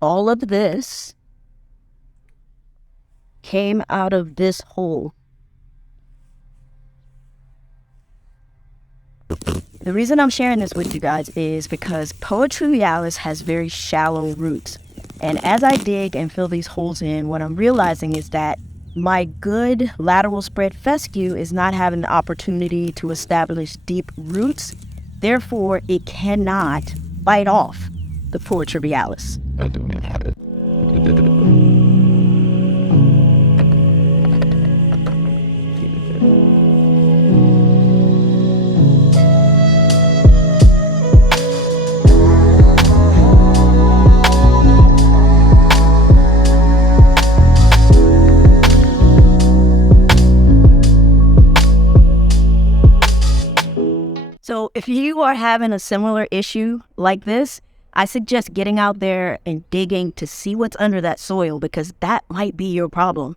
all of this came out of this hole. The reason I'm sharing this with you guys is because Poa Trivialis has very shallow roots. And as I dig and fill these holes in, what I'm realizing is that my good lateral spread fescue is not having the opportunity to establish deep roots. Therefore, it cannot bite off the Poa Trivialis. I do not have it. So if you are having a similar issue like this, I suggest getting out there and digging to see what's under that soil, because that might be your problem.